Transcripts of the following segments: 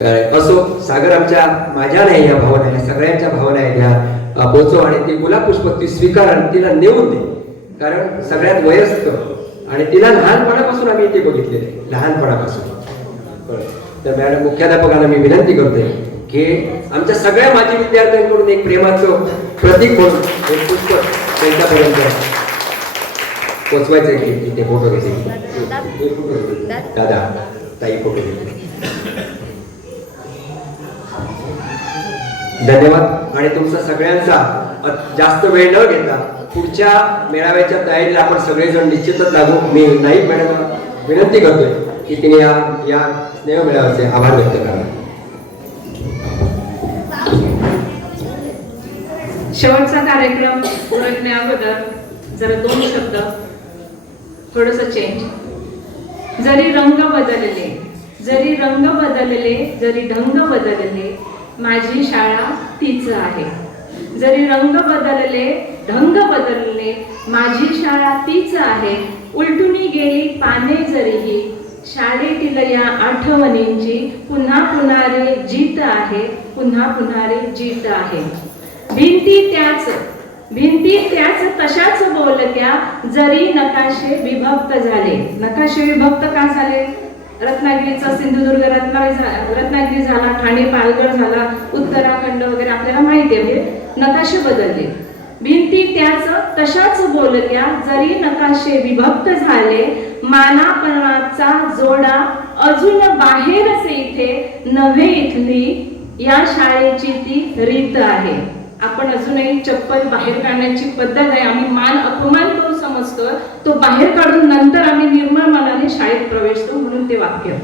तर असो सागर आमच्या माझ्या नाही या भावना आहे सगळ्यांच्या भावना आहेत ह्या अ, पोचव आणि ती गुलाबपुष्प ती स्वीकार आणि तिला नेऊन दे कारण सगळ्यात वयस्क आणि तिला लहानपणापासून आम्ही इथे बघितलेले आहे. लहानपणापासून. तर मॅडम मुख्याध्यापकांना मी विनंती करतोय की आमच्या सगळ्या माजी विद्यार्थ्यांकडून एक प्रेमाचं प्रतीक म्हणून एक पुस्तक त्यांच्यापर्यंत पोचवायचं आहे की इथे फोटो घेते दादा ताई फोटो घेते धन्यवाद. आणि तुमचा सगळ्यांचा जास्त वेळ न घेता पुढच्या मेळाव्याच्या तयारीला आपण सगळेजण निश्चितच लागू मी नाही मॅडम विनंती करतोय की तिने या या स्नेह मेळाव्याचे आभार व्यक्त करावे. शेवटचा कार्यक्रम उरकण्या अगोदर जरा दोन शब्द थोडस चेंज जरी रंग बदलले जरी रंग बदलले जरी ढंग बदलले माझी शाळा तीच आहे. जरी रंग बदलले ढंग बदलले माझी शाळा तीच आहे. उलटुनी गेली पाने जरीही शाळेतील या आठवणींची पुन्हा पुन्हा रे जीत आहे पुन्हा पुन्हा रे जीत आहे. भिंती त्याच भिंती त्याच तशाच बोलत्या जरी नकाशे विभक्त झाले. नकाशे विभक्त का झाले? रत्नागिरीचा सिंधुदुर्ग रत्नागिरी झाला रत्नागिरी झाला ठाणे पालघर झाला उत्तराखंड वगैरे आपल्याला माहिती आहे. म्हणजे नकाशे बदलले. भिंती त्याच तशाच बोलत्या जरी नकाशे विभक्त झाले मानापणाचा जोडा अजून बाहेरच इथे नव्हे इथली या शाळेची ती रीत आहे. आपण अजूनही चप्पल बाहेर काढण्याची पद्धत आहे. आम्ही मान अपमान समजतो तो बाहेर काढून नंतर आम्ही निर्मळ मनाने शाळेत प्रवेशतो म्हणून ते वाक्य.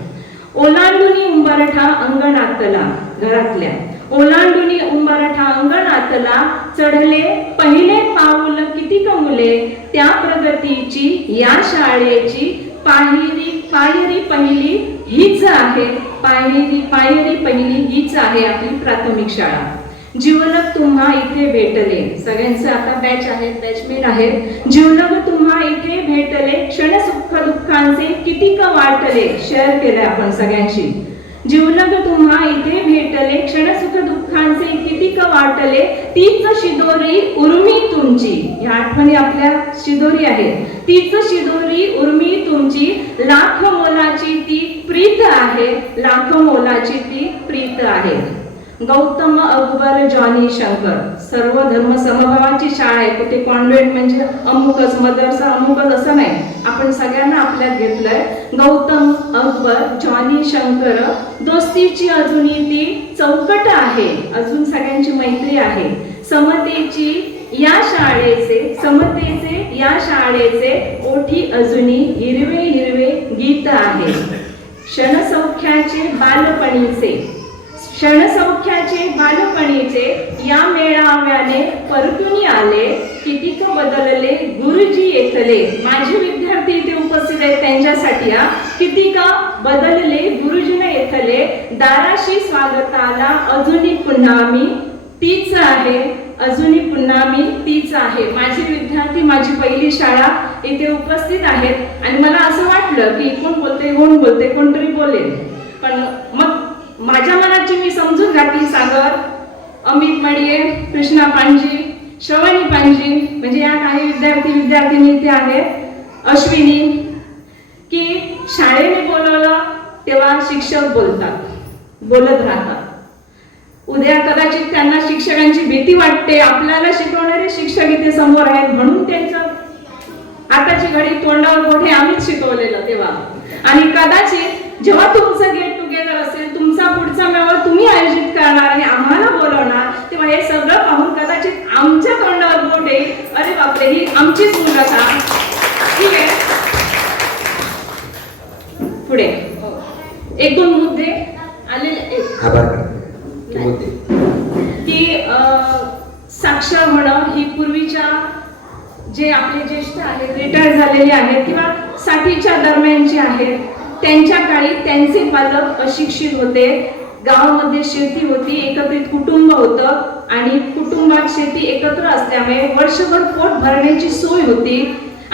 ओलांडुनी उंबरठा अंगणातला घरातल्या. ओलांडुनी उंबरठा अंगणातला चढले पहिले पाऊल किती कमुले त्या प्रगतीची या शाळेची पायरी पायरी पहिली हीच आहे पायरी पायरी पहिली हीच आहे आपली प्राथमिक शाळा. जीवलग तुम्हा इथे भेटले. सगळ्यांचे आता बॅच आहेत बॅचमेन आहेत. जीवलग तुम्हा इथे भेटले क्षण सुख दुःखांचे किती का वाटले शेअर केले आपण सगळ्यांशी. जीवलग तुम्हा इथे भेटले क्षण सुख दुःखांचे किती का वाटले तीच शिदोरी उर्मी तुमची. या आठवणी आपल्या शिदोरी आहे तीच शिदोरी उर्मी तुमची. लाख मोलाची ती प्रीत आहे लाख मोलाची ती प्रीत आहे. गौतम अकबर जॉनी शंकर. सर्व धर्म समभावांची शाळा आहे. कुठे कॉन्व्हेंट म्हणजे अमुकच मदरसा अमुकच असं नाही. आपण सगळ्यांना आपल्यात घेतलंय. गौतम अकबर जॉनी शंकर दोस्तीची अजूनही ती चौकट आहे. अजून सगळ्यांची मैत्री आहे. समतेची या शाळेचे समतेचे या शाळेचे ओठी अजूनही हिरवे हिरवे गीत आहे. क्षणसौख्याचे बालपणीचे. क्षणसौख्याचे बालपणीचे या मेळाव्याने परतून आले कितीक बदलले गुरुजी येतले. माझे विद्यार्थी इथे उपस्थित आहेत त्यांच्यासाठी हा. कितीक बदलले गुरुजीन येतले. दाराशी स्वागताला अजूनही पुन्हा मी तीच आहे अजूनही पुन्हा मी तीच आहे. माझे विद्यार्थी माझी पहिली शाळा इथे उपस्थित आहेत. आणि मला असं वाटलं की कोण बोलते कोण बोलते कोणतरी बोलेल. पण माझ्या मनाची मी समजून घातली सागर. अमित मडिये कृष्णा पांजी श्रवणी पांजी म्हणजे या काही विद्यार्थी विद्यार्थिनी इथे आहेत. अश्विनी की शाळेने बोलवलं तेव्हा शिक्षक बोलतात बोलत राहतात. उद्या कदाचित त्यांना शिक्षकांची भीती वाटते आपल्याला शिकवणारे शिक्षक इथे समोर आहेत म्हणून त्यांचं आताची घडी तोंडावर मोठे आम्हीच शिकवलेलं तेव्हा. आणि कदाचित जेव्हा तुमचं गेट टुगेदर असेल तुमचा पुढचा मेळावा तुम्ही आयोजित करणार आणि आम्हाला बोलवणार तेव्हा हे सगळं पाहून कदाचित आमच्या तोंडावर बोट येईल. अरे बापरे ही आमचीच मुलगा ठीक आहे? पुढे. एक दोन मुद्दे. आलेले की साक्षर होणं ही पूर्वीच्या जे आपले ज्येष्ठ आहेत रिटायर झालेले आहेत किंवा साठीच्या दरम्यानचे आहेत त्यांच्या काळी त्यांचे पालक अशिक्षित होते. गावामध्ये शेती होती एकत्रित कुटुंब होतं आणि कुटुंबात शेती एकत्र असल्यामुळे वर्षभर पोट भरण्याची सोय होती.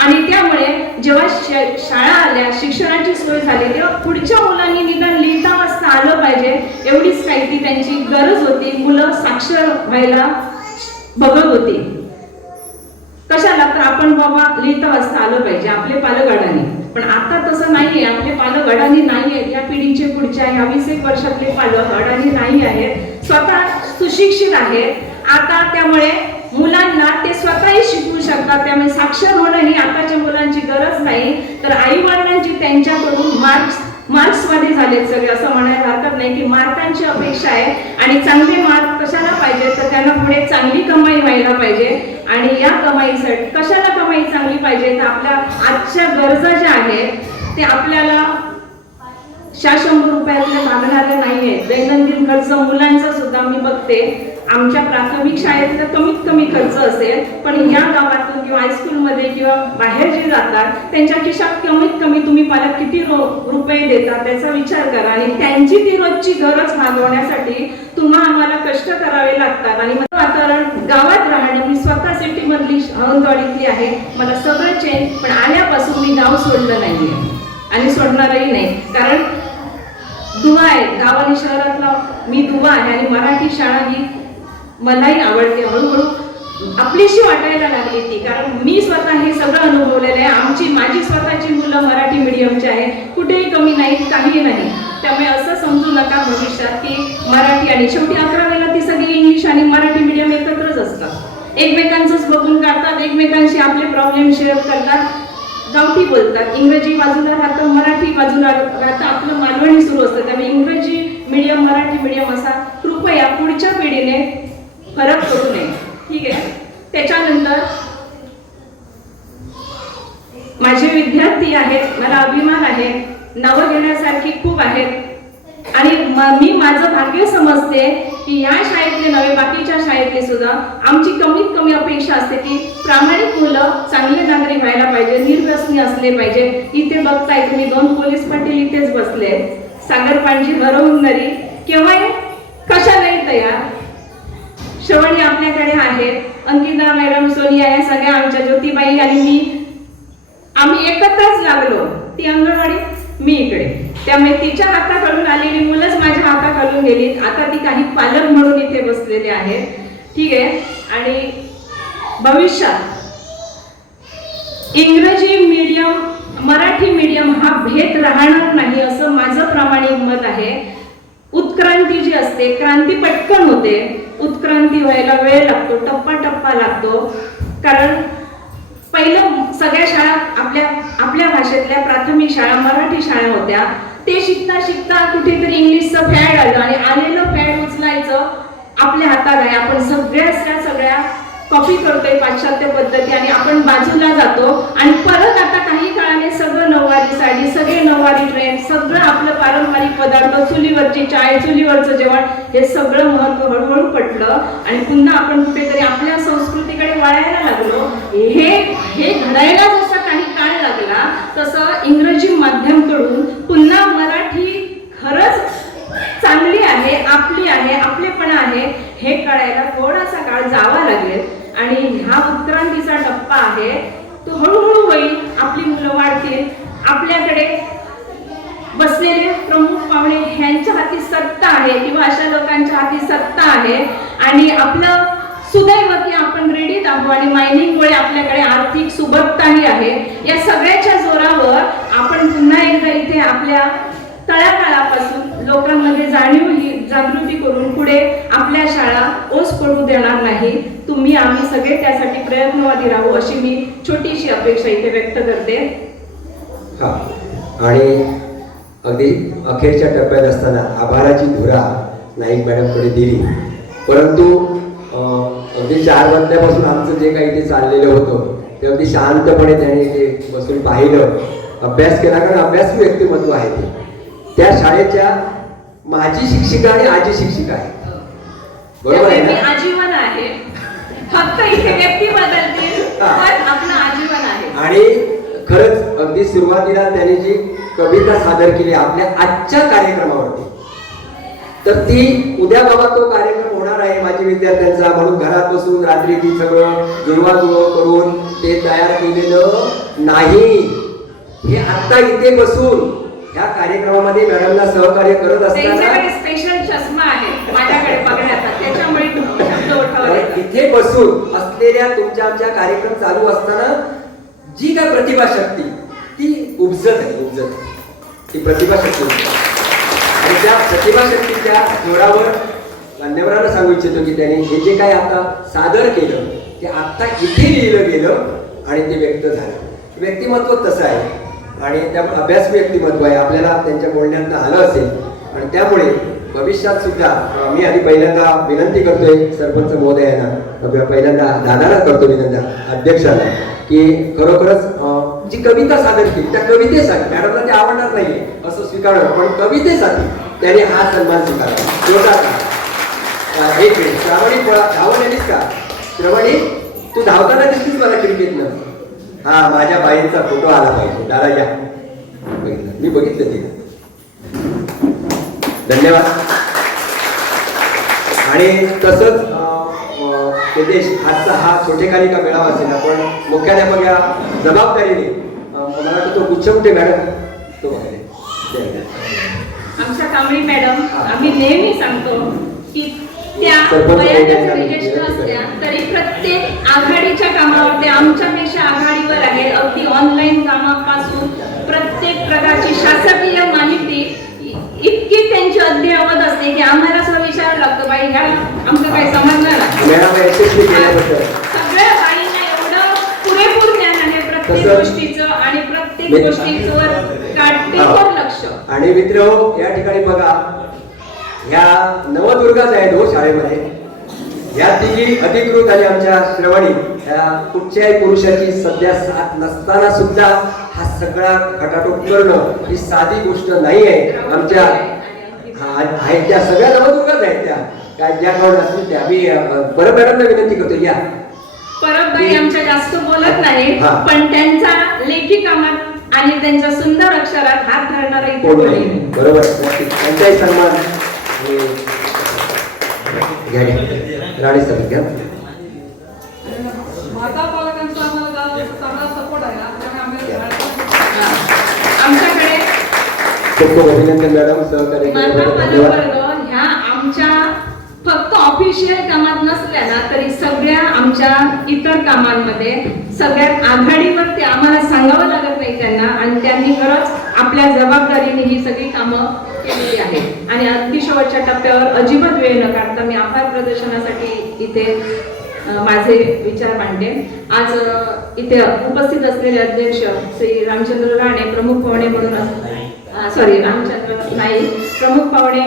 आणि त्यामुळे जेव्हा शाळा आल्या शिक्षणाची सोय झाली तेव्हा पुढच्या मुलांनी निदान लिहिता वाचता आलं पाहिजे एवढीच काही ती त्यांची गरज होती. मुलं साक्षर व्हायला बघत होती. कशाला तर आपण बाबा लिहिता वाचता आलं पाहिजे आपले पालक अडाणी. पण आता तसं नाहीये. आपले पालक अडाणी नाही आहेत या पिढीचे पुढच्या ह्या वीस एक वर्षातले पालक अडाणी नाही आहेत. स्वतः सुशिक्षित आहेत. आता त्यामुळे मुलांना ते स्वतःही शिकवू शकतात. त्यामुळे साक्षर होणं ही आताच्या मुलांची गरज नाही. तर आई वडिलांची त्यांच्याकडून मार्क्स मार्क्सवादी झालेत सगळे असं म्हणायला हरकत नाही की मार्कांची अपेक्षा आहे. आणि चांगले मार्क कशाला पाहिजे? तर त्यांना पुढे चांगली कमाई व्हायला पाहिजे. आणि या कमाईसाठी कशाला कमाई चांगली पाहिजे? तर आपल्या आजच्या गरजा ज्या आहेत ते आपल्याला शा रुपयातल्या मागणाऱ्या नाही आहेत दैनंदिन गरज मुलांचं सुद्धा मी बघते. आमच्या प्राथमिक शाळेतला कमीत कमी खर्च असेल पण या गावातून किंवा हायस्कूलमध्ये किंवा बाहेर जे जातात त्यांच्या खिशात कमीत कमी तुम्ही पालक किती रो रुपये देतात त्याचा विचार करा. आणि त्यांची ती रोजची गरज भागवण्यासाठी तुम्हा आम्हाला कष्ट करावे लागतात. आणि मला वातावरण गावात राहणं मी स्वतः सिटीमधली मधली आहे. मला सगळं चेंज पण आल्यापासून मी गाव सोडलं नाहीये. आणि सोडणारही नाही. कारण दुवा आहे. गाव आणि शहरातला मी दुवा आहे आणि मराठी शाळा ही मलाही आवडते. हळूहळू आपलीशी वाटायला लागली ती. कारण मी स्वतः हे सगळं अनुभवलेलं आहे. आमची माझी स्वतःची मुलं मराठी मीडियमची आहे कुठेही कमी नाहीत काही नाही. त्यामुळे असं समजू नका भविष्यात की मराठी आणि शेवटी अकरावीला ती सगळी इंग्लिश आणि मराठी मीडियम एकत्रच असतात. एकमेकांचंच बघून काढतात. एकमेकांशी आपले प्रॉब्लेम शेअर करतात. गावठी बोलतात. इंग्रजी बाजूला राहतं मराठी बाजूला राहतं. आपलं मालवणी सुरू असतं. त्यामुळे इंग्रजी मीडियम मराठी मीडियम असा कृपया पुढच्या पिढीने फरक करू नये. ठीक आहे? त्याच्यानंतर माझे विद्यार्थी आहेत मला अभिमान आहे नावं घेण्यासारखी खूप आहेत. आणि मी माझं भाग्य समजते की या शाळेतले नवे बाकीच्या शाळेतले सुद्धा आमची कमीत कमी अपेक्षा असते की प्रामाणिक मुलं चांगले नागरिक व्हायला पाहिजे निर्व्यसनी असले पाहिजे. इथे बघताय तुम्ही दोन पोलीस पाटील इथेच बसले सागर पांजी भरवून नरी केव्हा कशा नाही तयार श्रवणी आपल्याकडे आहेत. अंकिता मॅडम सोनिया या सगळ्या आमच्या ज्योतिबाई आणि मी. आम्ही एकत्रच लागलो. ती अंगणवाडी मी इकडे. त्यामुळे तिच्या हाताकडून आलेली मुलंच माझ्या हाताकडून गेली. आता ती काही पालक म्हणून इथे बसलेले आहेत ठीक आहे? आणि भविष्यात इंग्रजी मीडियम मराठी मीडियम हा भेद राहणार नाही असं माझं प्रामाणिक मत आहे. उत्क्रांती जी असते क्रांती पटकन होते. उत्क्रांती व्हायला वेळ लागतो टप्पा टप्पा लागतो. कारण पहिलं सगळ्या शाळा आपल्या आपल्या भाषेतल्या प्राथमिक शाळा मराठी शाळा होत्या. ते शिकता शिकता कुठेतरी इंग्लिशचं फॅड आलं आणि आलेलं फॅड उचलायचं आपल्या हातात आहे. आपण सगळ्या सगळ्या कॉपी करतोय पाश्चात्य पद्धती आणि आपण बाजूला जातो. आणि परत आता काही काळाने सगळं नऊवारी साडी सगळे नऊवारी ट्रेंड सगळं आपलं पारंपरिक पदार्थ चुलीवरची चाय चुलीवरचं जेवण हे सगळं महत्त्व हळूहळू पटलं. आणि पुन्हा आपण कुठेतरी आपल्या संस्कृतीकडे वळायला लागलो. हे हे घडायला जसा काही काळ लागला तसं इंग्रजी माध्यमकडून पुन्हा मराठी खरंच चांगली आहे आपली आहे आपलेपणा आहे हे कळायला थोडासा काळ जावा लागेल. आणि ह्या उत्क्रांतीचा टप्पा आहे तो हळूहळू होईल आपली मुलं वाढतील आपल्याकडे बसलेले प्रमुख पाहुणे ह्यांच्या हाती सत्ता आहे किंवा अशा लोकांच्या हाती सत्ता आहे. आणि आपलं सुदैव की आपण रेडीत आहोत आणि मायनिंगमुळे आपल्याकडे आर्थिक सुबत्ताही आहे. या सगळ्याच्या जोरावर आपण पुन्हा एकदा इथे आपल्या तळागाळापासून लोकांमध्ये जाणीव ही जागृती करून पुढे आपल्या शाळा ओस पडू देणार नाही. तुम्ही आम्ही सगळे त्यासाठी प्रयत्नवादी राहू अशी मी छोटीशी अपेक्षा इथे व्यक्त करते. हा. आणि अगदी अखेरच्या टप्प्यात असताना आभाराची धुरा नाईक मॅडमकडे दिली. परंतु अं, अगदी चार वाजल्यापासून आमचं जे काही ते चाललेलं होतं ते अगदी शांतपणे त्याने ते बसून पाहिलं. अभ्यास केला कारण अभ्यास व्यक्तिमत्व आहे ते. त्या शाळेच्या माजी शिक्षिका आणि आजी शिक्षिका आहे बरोबर आहे मी ना? आजीवन आहे. फक्त इथे व्यक्ती बदलतील पण आपलं आजीवन आहे. आणि खरंच अगदी सुरुवातीला त्याने जी कविता सादर केली आपल्या आजच्या कार्यक्रमावरती. तर ती उद्या बाबा तो कार्यक्रम होणार आहे माझ्या विद्यार्थ्यांचा. म्हणून घरात बसून रात्री ती सगळं जुळवाजुळव करून ते तयार केलेलं नाही. हे आता इथे बसून ह्या कार्यक्रमामध्ये मॅडमला सहकार्य करत असताना स्पेशल चष्मा आहे माझ्याकडे बघण्याचा त्याच्यामुळे शब्द येतात. इथे बसून असलेल्या तुमच्या आमच्या कार्यक्रम चालू असताना जी काय प्रतिभा शक्ती ती उपजत आहे उपजत ती प्रतिभा शक्ती. आणि त्या प्रतिभा शक्तीच्या जोरावर मान्यवरांना सांगू इच्छितो की त्याने हे जे काय आता सादर केलं ते आता इथे लिहिलं गेलं आणि ते व्यक्त झालं व्यक्तिमत्व तसं आहे आणि त्या अभ्यास व्यक्तिमत्व आहे आपल्याला त्यांच्या बोलण्यात आलं असेल. आणि त्यामुळे भविष्यात सुद्धा मी आधी पहिल्यांदा विनंती करतोय सरपंच महोदयांना अं, पहिल्यांदा दादाला करतो विनंती अध्यक्षाला की खरोखरच जी कविता सादर केली त्या कवितेसाठी मॅडमला ते आवडणार नाही असं स्वीकारलं पण कवितेसाठी त्याने हा सन्मान स्वीकारला. एक मिनिट. श्रावणी श्रावण आलीस का? श्रवणी तू धावताना दिसतीस मला क्रिकेटनं हा माझ्या बाईंचा फोटो आला पाहिजे. दादा या. बघितलं. मी बघितलं तिला धन्यवाद. आणि तसंच तेजेश आजचा हा छोटेखानी का मेळावा असेल आपण मुख्याध्यापक या जबाबदारीने. मला वाटतं तो गुच्छमुठे मॅडम? तो ते. आमच्या कांबळी मॅडम आम्ही नेहमी सांगतो वयाच्या ज्येष्ठ असल्या. तरी प्रत्येक आघाडीच्या कामावर ते आमच्यापेक्षा आघाडीवर आहे अगदी ऑनलाईन कामापासून प्रत्येक प्रकारची शासकीय माहिती इतकी त्यांची अद्ययावत असते की आम्हाला सुद्धा विचारावं लागतं बाई ह्या आमचं काही समजणार सगळ्या बाईंना एवढं पुरेपूर ज्ञान आहे प्रत्येक गोष्टीचं आणि प्रत्येक गोष्टीवर काटेकोर लक्ष. आणि मित्र या ठिकाणी बघा ह्या नवदुर्गाच आहेत हो शाळेमध्ये. अधिकृत आणि आमच्या श्रवणी. या कुठच्याही पुरुषाची सध्या साथ नसताना सुद्धा हा सगळा खटाटोप करणं ही साधी गोष्ट नाही आहे आमच्या आहेत त्या सगळ्या नवदुर्गाच आहेत त्या. काय ज्या कोण असतील त्या. मी अ, परत मॅडमला विनंती करतो या. परबबाई आमच्या जास्त बोलत नाही. पण त्यांचा लेखी कामात आणि त्यांच्या सुंदर अक्षरात हात धरणारा. बरोबर. त्यांचाही सन्मान आणि घ्या घ्या राणी सर घ्या. माता पालकांचा आम्हाला जा- चांगला सपोर्ट आहे. त्यामुळे आम्ही हा. आमच्याकडे खूप खूप अभिनंदन मॅडम सहकार्य धन्यवाद. ह्या आमच्या फक्त ऑफिशियल कामात नसल्या ना तरी सगळ्या आमच्या इतर कामांमध्ये सगळ्यात आघाडीवर ते आम्हाला सांगावं लागत नाही त्यांना. आणि त्यांनी खरंच आपल्या जबाबदारीने ही सगळी कामं केलेली आहे. आणि अगदी शेवटच्या टप्प्यावर अजिबात वेळ न काढता मी आभार प्रदर्शनासाठी इथे माझे विचार मांडले. आज इथे उपस्थित असलेले अध्यक्ष श्री रामचंद्र राणे प्रमुख पाहुणे म्हणून सॉरी रामचंद्र नाईक प्रमुख पाहुणे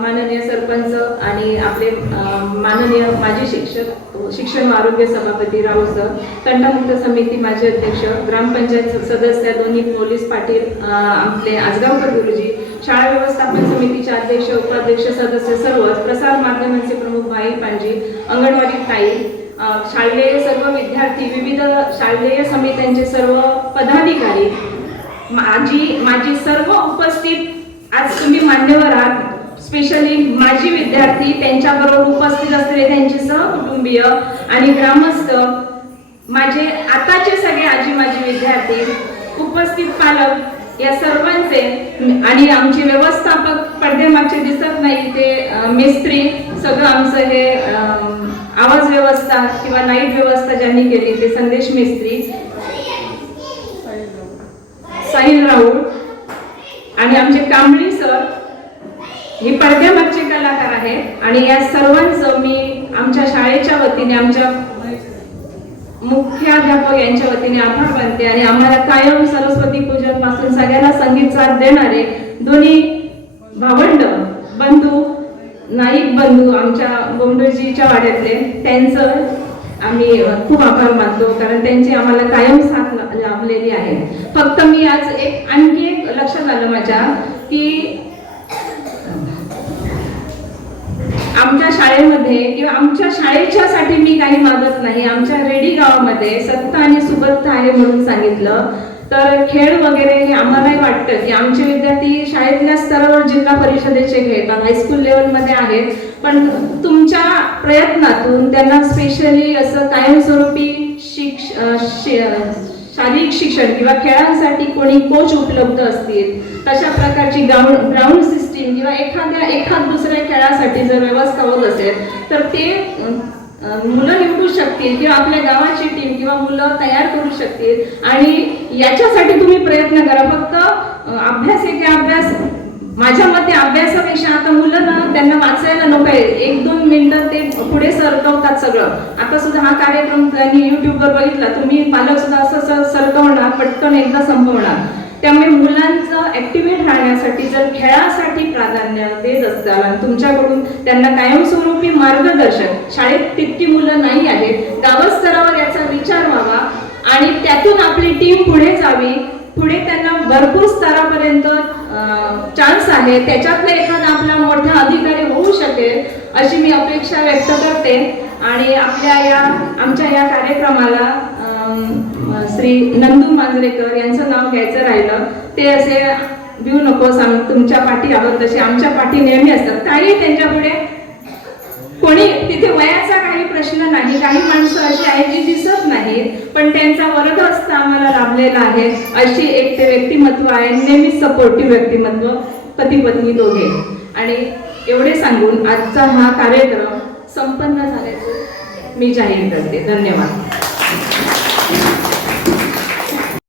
माननीय सरपंच आणि आपले माननीय माजी शिक्षक शिक्षण व आरोग्य सभापती राऊत सर तंटामुक्त समिती माजी अध्यक्ष ग्रामपंचायत सदस्य दोन्ही पोलीस पाटील आपले आजगावकर गुरुजी शाळा व्यवस्थापन समितीचे अध्यक्ष उपाध्यक्ष सदस्य सर्व प्रसार माध्यमांचे प्रमुख भाई पांजी अंगणवाडी ताई शालेय सर्व विद्यार्थी विविध शालेय समित्यांचे सर्व पदाधिकारी माझी माझी सर्व उपस्थित आज तुम्ही मान्यवर आहात. स्पेशली माझी विद्यार्थी त्यांच्याबरोबर उपस्थित असलेले त्यांचे सहकुटुंबीय आणि ग्रामस्थ माझे आताचे सगळे आजी माजी विद्यार्थी उपस्थित पालक या सर्वांचे आणि आमचे व्यवस्थापक पडद्यामागचे दिसत नाही ते मिस्त्री सगळं आमचं हे आवाज व्यवस्था किंवा लाइट व्यवस्था ज्यांनी केली ते संदेश मिस्त्री साहिल राऊळ आणि आमचे कांबळी सर हे पडद्यामागचे कलाकार आहेत. आणि या सर्वांचं मी आमच्या शाळेच्या वतीने आमच्या मुख्याध्यापक यांच्या वतीने आभार मानते आणि आम्हाला कायम सरस्वती पूजनपासून सगळ्यांना संगीत साथ देणारे दोन्ही भावंड बंधू नाईक बंधू आमच्या बोंडूजीच्या वाड्यातले त्यांचं आम्ही खूप आभार मानतो कारण त्यांची आम्हाला कायम साथ ला- लाभलेली आहे. फक्त मी आज एक आणखी एक लक्षात आलं माझ्या की आमच्या शाळेमध्ये किंवा आमच्या शाळेच्यासाठी मी काही मागत नाही. आमच्या रेडी गावामध्ये सत्ता आणि सुबत्ता आहे म्हणून सांगितलं. तर खेळ वगैरे हे आम्हालाही वाटतं की आमचे विद्यार्थी शाळेतल्या स्तरावर जिल्हा परिषदेचे खेळतात हायस्कूल लेवलमध्ये आहेत. पण तुमच्या प्रयत्नातून त्यांना स्पेशली असं कायमस्वरूपी शिक्ष शारीरिक शिक्षण किंवा खेळांसाठी कोणी कोच उपलब्ध असतील तशा प्रकारची ग्राउंड ग्राउंड सिस्टीम किंवा एखाद्या एखाद दुसऱ्या खेळासाठी जर व्यवस्था होत असेल तर ते मुलं निवडू शकतील किंवा आपल्या गावाची टीम किंवा मुलं तयार करू शकतील. आणि याच्यासाठी तुम्ही प्रयत्न करा. फक्त अभ्यास आहे की अभ्यास माझ्या मते अभ्यासापेक्षा आता मुलं ना त्यांना वाचायला नको आहे. एक दोन मिनटं ते पुढे सरकवतात सगळं. आता सुद्धा हा कार्यक्रम त्यांनी युट्यूबवर बघितला. तुम्ही पालक सुद्धा असं असं सरकवणार पटकन एकदा संपवणार. त्यामुळे मुलांचं ऍक्टिव्हेट राहण्यासाठी जर खेळासाठी प्राधान्य देत असाल आणि तुमच्याकडून त्यांना कायमस्वरूपी मार्गदर्शन शाळेत तितकी मुलं नाही आहेत गावस्तरावर याचा विचार व्हावा आणि त्यातून आपली टीम पुढे जावी पुढे त्यांना भरपूर स्तरापर्यंत चान्स आहे. त्याच्यातला एखादा आपला मोठा अधिकारी होऊ शकेल अशी मी अपेक्षा व्यक्त करते. आणि आपल्या या आमच्या या कार्यक्रमाला श्री नंदू मांजरेकर यांचं नाव घ्यायचं राहिलं ते असे देऊ नकोस सांग तुमच्या पाठी आहोत तसे आमच्या पाठी नेहमी असतात. काही त्यांच्यापुढे? कोणी? तिथे वयाचा काही प्रश्न नाही. काही माणसं अशी आहेत जी दिसत नाहीत पण त्यांचा वर्ग असता आम्हाला लाभलेला आहे. अशी एक ते व्यक्तिमत्व आहे नेहमी सपोर्टिव्ह व्यक्तिमत्व पती पत्नी दोघे. आणि एवढे सांगून आजचा हा कार्यक्रम संपन्न झाल्याचं मी जाहीर करते. धन्यवाद.